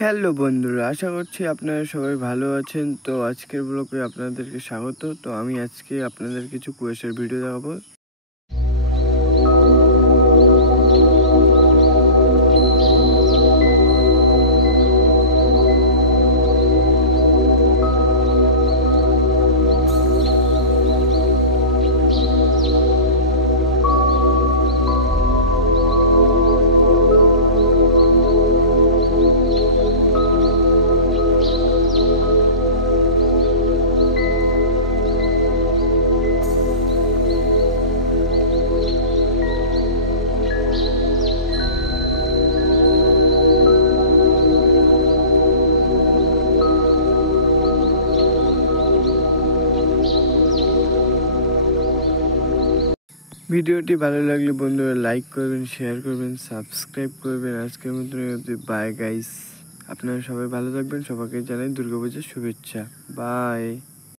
হ্যালো বন্ধুরা, আশা করছি আপনারা সবাই ভালো আছেন। তো আজকের ব্লগে আপনাদেরকে স্বাগত। তো আমি আজকে আপনাদের কিছু কুয়েসের ভিডিও দেখাবো। ভিডিওটি ভালো লাগলে বন্ধুরা লাইক করবেন, শেয়ার করবেন, সাবস্ক্রাইব করবেন। আজকের মতো বাই গাইস। আপনারা সবাই ভালো থাকবেন। সবাইকে জানাই দুর্গাপূজার শুভেচ্ছা। বাই।